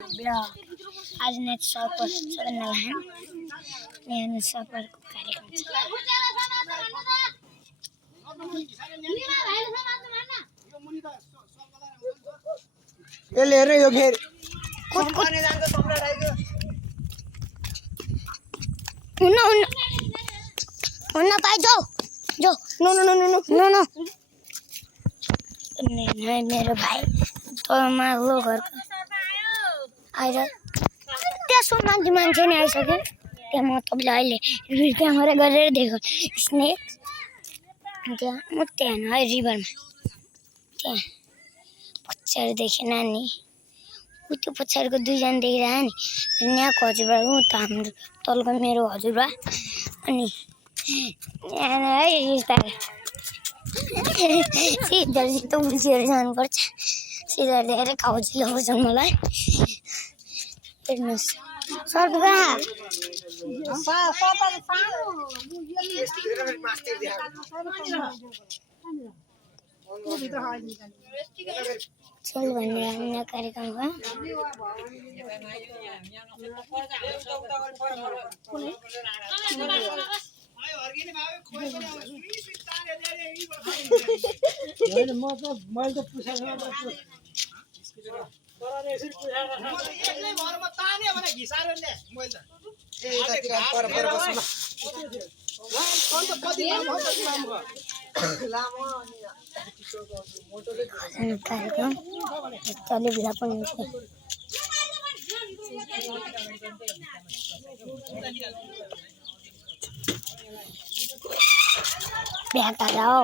आज नेट सर्पर सबैजना यहाँ सर्परको कार्यक्रम छ। यसले हेर्नु यो फेरि हुन्न पाइ जाऊ जो no no no no no no no नहीं मेरो भाइ तलमा हो घरको आएर त्यसो मान्छे नै आइसक्यो। त्यहाँ म तपाईँलाई अहिले क्यामेरा गरेर देखाउँ स्नेक त्यहाँ म त्यहाँ है रिभरमा त्यहाँ पछाडिदेखि नानी ऊ त्यो पछाडिको दुईजना देखिरह नि यहाँको हजुरबा ऊ त हाम्रो तलको मेरो हजुरबा अनि यहाँ है बिस्तारै सिधै उल्सिएर जानुपर्छ। सिधा धेरै काउजी लगाउँछन् मलाई हेर्नुहोस् सर्पा चल भनेर हामी कार्यक्रममा कार्यक्रम तले बेला पनि बिहाका जाओ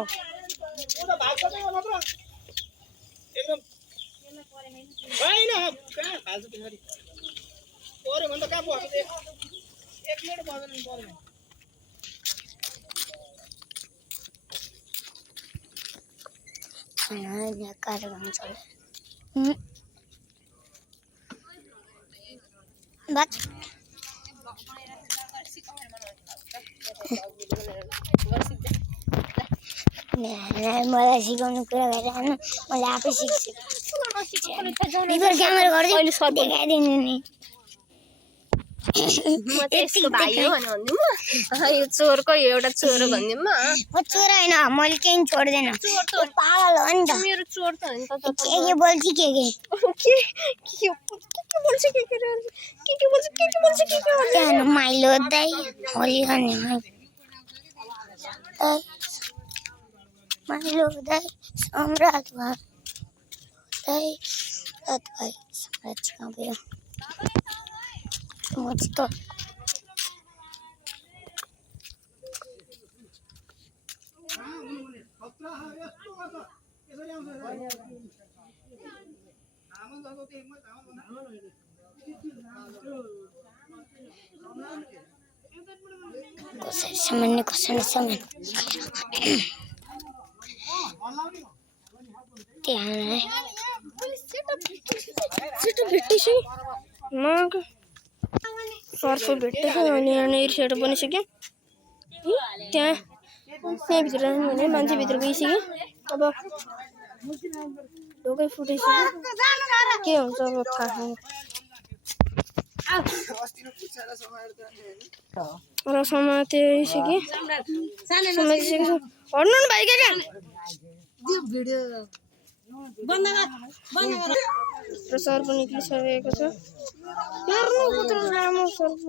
कार्यक्रम चल्यो मलाई सिकाउनु कुरा गरेर मैले आफै सिक्छु क्यामेरा गर्दै देखाइदिनु नि यो चोरको एउटा चोर भनिदिउँ न चोर होइन मैले केही छोड्दैन पागल हो नि त मेरो चोर त होइन के बोल्छ के त्यहाँ माइलो दाइ होली गर्ने माइलो दाइ सम्राट दाइ दाइ सम्राट कहाँ गयो म त सामान्य कसैले सामान त्यहाँ भेटेछु मग सर्फ भेटेछु अनि यहाँनिर सेटो पनि सिक्यो त्यहाँभित्र भने मान्छेभित्र गइसक्यो। अब ढोकै फुटिसक्यो के हुन्छ अब थाहा र समातिसक्यो हर्नु न भाइ क्या र सर्प निक्लिसकेको छ। हेर्नु कत्रो लामो सर्प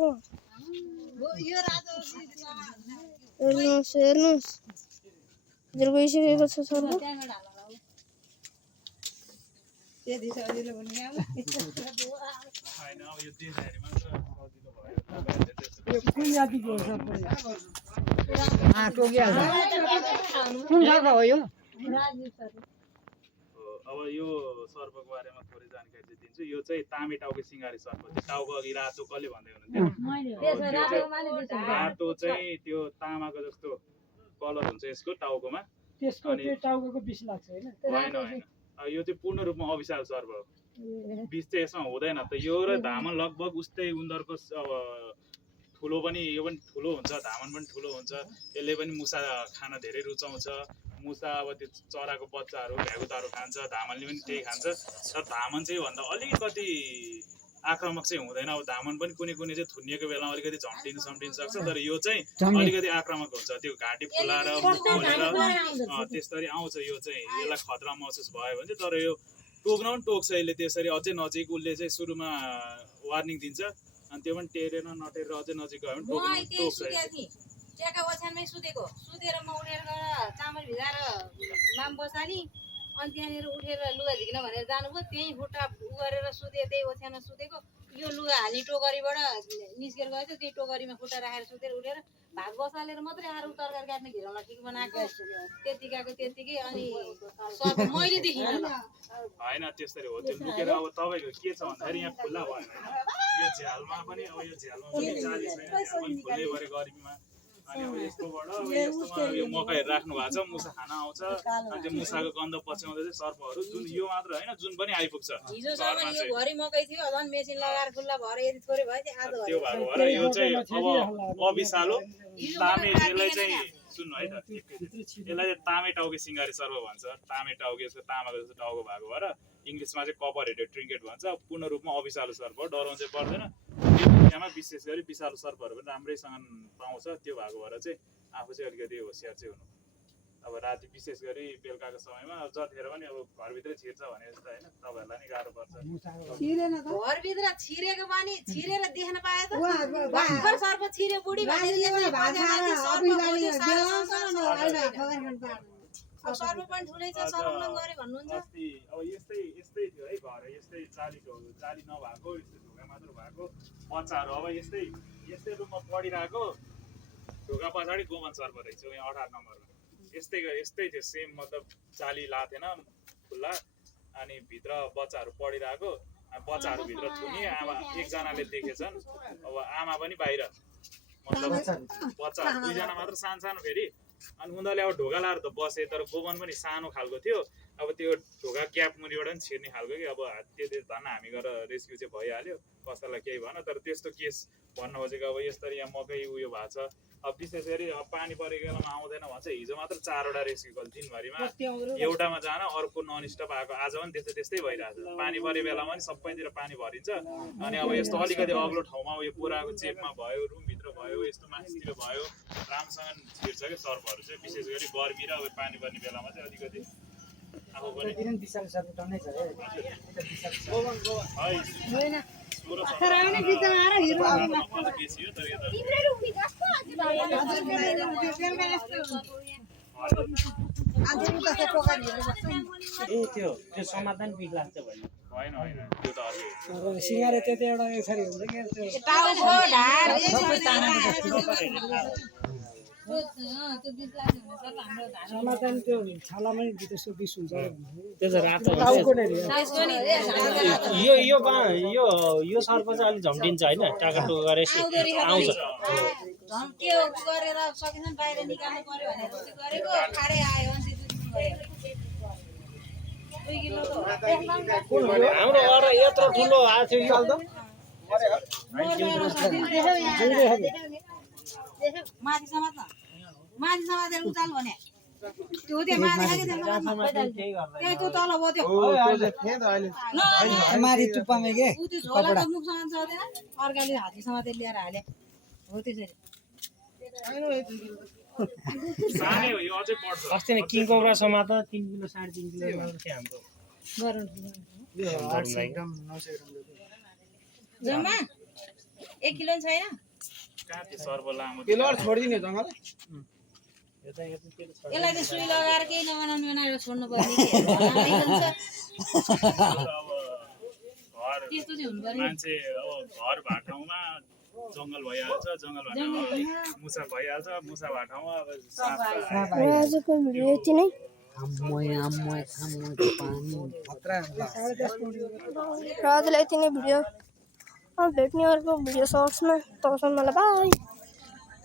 हेर्नुहोस् भित्र गइसकेको छ सर्प। अब यो सर्पको बारेमा थोरै जानकारी चाहिँ दिन्छु। यो चाहिँ तामे टाउके सिंगारी सर्प हो। टाउको अघि रातो कसले भन्दै हुनुहुन्थ्यो रातो चाहिँ त्यो तामाको जस्तो कलर हुन्छ यसको टाउकोमा त्यसको टाउको विष लाग्छ हैन होइन यो चाहिँ पूर्ण रूपमा अभिशाप सर्प हो। विष चाहिँ यसमा हुँदैन त। यो र धामन लगभग उस्तै उनीहरूको ठुलो पनि यो पनि ठुलो हुन्छ धामन पनि ठुलो हुन्छ। यसले पनि मुसा खान धेरै रुचाउँछ। मुसा अब त्यो चराको बच्चाहरू भ्यागुताहरू खान्छ धामनले पनि त्यही खान्छ। तर धामन चाहिँ भन्दा अलिकति आक्रामक चाहिँ हुँदैन। अब धामन पनि कुनै कुनै चाहिँ थुनिएको बेलामा अलिकति झम्टिन सक्छ, तर यो चाहिँ अलिकति आक्रामक हुन्छ। त्यो घाँटी फुलाएर खोलेर त्यसरी आउँछ। यो चाहिँ यसलाई खतरा महसुस भयो भने चाहिँ, तर यो टोक्न पनि टोक्छ यसले त्यसरी अझै नजिक। उसले चाहिँ सुरुमा वार्निङ दिन्छ अनि त्यो पनि टेरेर नटेरेर अझै नजिक गयो भने टोक्छ। च्याका ओछ्यानमै सुतेर म उठेर गएर चामल भिजाएर माम बसाली अनि त्यहाँनिर उठेर लुगा झिक्न भनेर जानुभयो। त्यहीँ खुट्टा उ गरेर सुते, त्यही ओछ्यानमा सुतेको। यो लुगा हाल्ने टोकरीबाट निस्केर गएछ, त्यही टोकरीमा खुट्टा राखेर सुतेर उठेर भात बसालेर मात्रै आएर तरकारी काट्ने घिरौँला ठिक बनाएको त्यतिकै। अनि सर्प मैले देखिनँ होइन त्यसरी हो। त्यो लुकेर अब तपाईँको के छ भन्दाखेरि यहाँ खुल्ला भयो होइन, यो झ्यालमा पनि अब यो झ्यालमा पनि जाली छैन, झ्याल पनि खुल्लै भएर गरिबीमा। अनि अब यस्तोबाट अब यस्तोमा यो मकैहरू राख्नु भएको छ, मुसा खान आउँछ। अनि त्यो मुसाको गन्ध पछ्याउँदा चाहिँ सर्पहरू जुन यो मात्र होइन जुन पनि आइपुग्छ। हिजोसम्म यो भरि मकै थियो, झन् मेसिन लगाएर खुल्ला भएर यति थोरै भयो आज त्यो भएको भएर यो चाहिँ अब अबिसालो तामे। यसलाई चाहिँ सुन्नु है त, यसलाई चाहिँ तामे टाउके सिङ्गारी सर्प भन्छ। तामे टाउके, यसको तामाको जस्तो टाउको भएको भएर इङ्ग्लिसमा चाहिँ कपर हेडेड ट्रिङ्केट भन्छ। पूर्ण रूपमा अबिसालो सर्प हो, डराउनु चाहिँ पर्दैन। यो दुनियाँमा विशेष गरी विषालु सर्पहरू पनि राम्रैसँग पाउँछ। त्यो भएको भएर चाहिँ आफू चाहिँ अलिकति होसियार चाहिँ हुनु। अब राति विशेष गरी बेलुकाको समयमा अब जतिखेर पनि अब घरभित्रै छिर्छ भने जस्तो होइन, तपाईँहरूलाई नि गाह्रो पर्छ। घरभित्र छिरेको पनि छिरेर देख्न पाए त भर्खर सर्प छिरे बुढी सर्प पनि ठुलै छ, सर्वलङ गरे भन्नुहुन्छ। अब यस्तै थियो है घर, यस्तै जाली नभएको, यस्तै ढोका मात्र भएको बच्चाहरू अब यस्तै रुममा पढिरहेको। ढोका पछाडि गोमन सर्प रहेछ यहाँ 18 नम्बरमा। यस्तै थियो सेम, मतलब जाली लाथेन खुल्ला। अनि भित्र बच्चाहरू पढिरहेको, बच्चाहरू भित्र थुनी आमा एकजनाले देखेछन्। अब आमा पनि बाहिर, मतलब बच्चाहरू 2 जना मात्र सानो फेरि। अनि उनीहरूले अब ढोका लाएर त बसे, तर गोमन पनि सानो खालको थियो। अब त्यो ढोका ग्याप मुनिबाट पनि छिर्ने खालको कि अब त्यो धन्न हामी गएर रेस्क्यु चाहिँ भइहाल्यो, कसैलाई केही भएन। तर त्यस्तो केस भन्न खोजेको अब यसरी यहाँ मकै उयो भएको छ। अब विशेष गरी अब पानी परेको बेलामा आउँदैन भन्छ। हिजो मात्र 4वटा रेस्क्यु गल दिनभरिमा, एउटामा जान अर्को ननस्टप आएको। आज पनि त्यस्तै भइरहेछ। पानी परे बेलामा पनि सबैतिर पानी भरिन्छ। अनि अब यस्तो अलिकति अग्लो ठाउँमा उयो पुराको चेपमा भयो, रुमभित्र भयो, यस्तो माथितिर भयो, राम्रोसँग छिर्छ कि सर्पहरू चाहिँ। विशेष गरी गर्मी र अब पानी पर्ने बेलामा चाहिँ अलिकति आफू पनि विशाल सर्प टन्नै छ है। त्यो समाधान बिग लाग्छ भने होइन त्यो त अर्कै सिँगारे त्यो एउटा यसरी हुन्छ कि त्यो समाधान त्यो छालामै त्यसो बिस हुन्छ त्यो त रातो यो सर्प चाहिँ अलिक झम्टिन्छ होइन, टाकाटुको गरेपछि आउँछ। त्यो गरेर सकेसम्म बाहिर निकाल्नु पर्यो भनेर गरेको खाडे आयो अनि हाम्रो अरू यत्रो ठुलो आएको थियो माथि समातेर उचाल भने त्यो त्यो माथि त्यो तल भयो त्यो माथि टुप्पामे के त्यो झोला मुख समात सक्दैन, अर्काले हातले समातेर ल्याएर हाले हो त्यसरी। सानै हो यो, अझै बढ्छ। अस्ति नै किङ कोब्रा समात 3 किलो 3.5 किलो थियो हाम्रो जम्मा 1 किलो छैन। कहाँ थियो सर्प लामो छोडिदिने जङ्गल यसलाई चाहिँ सुई लगाएर केही नबनाउनु बनाएर छोड्नु पर्ने त्यस्तो चाहिँ हुनु पर्यो। मान्छे अब घर भएको ठाउँमा जङ्गल भइहाल्छ, जङ्गल भएको ठाउँमा मुसा भइहाल्छ, मुसा भएको ठाउँमा अब आजको भिडियो यति नै। र आजलाई यति नै भिडियो। अब भेट्ने अर्को भिडियो सर्ट्समा, तबसम्म मलाई बाई।